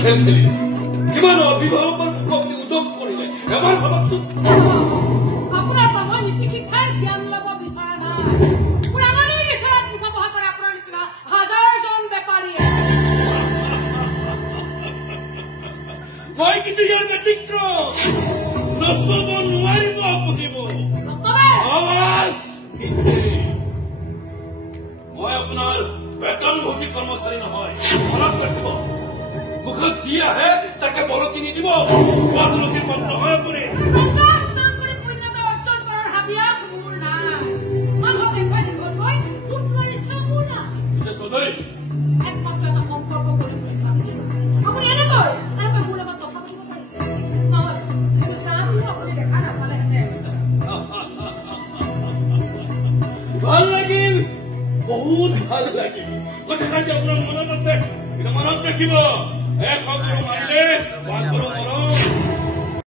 খেল খেলি কিমান অভিভাৱকৰ আপুনি উদ্যোগ কৰিলে এবাৰ ভাবকচোন আপোনাৰ মই নীতি শিক্ষাৰ জ্ঞান ল'ব বিচৰা নাই পুৰাণিৰ নিচিনা মুখা বহা কৰে আপোনাৰ নিচিনা হাজাৰজন বেপাৰীয়ে মই কিন্তু ইয়াৰ ব্যতিক্ৰম নচব নোৱাৰিব আপুনিব মই আপোনাৰ বেতনভোগী কৰ্মচাৰী নহয় মনত ৰাখিব মুখত যি আহে তাকে বৰকি নিদিব তুলসী পথ নহয় আপুনি অৰ্জন কৰাৰ হাবিয়াস মোৰ নাই মই চৌধুৰী একমাত্ৰ এটা সম্পৰ্ক কৰিম বুলি ভাবিছিলো আপুনি এনেকৈ মোৰ লগত কথা পাতিব পাৰিছে নহয় চাহিও আপুনি দেখা নাপালেহেঁতেন ভাল লাগিল বহুত ভাল লাগিল কথাষাৰ যে আপোনাৰ মনত আছে কিন্তু মনত ৰাখিব এক সগুৰু মাৰিলে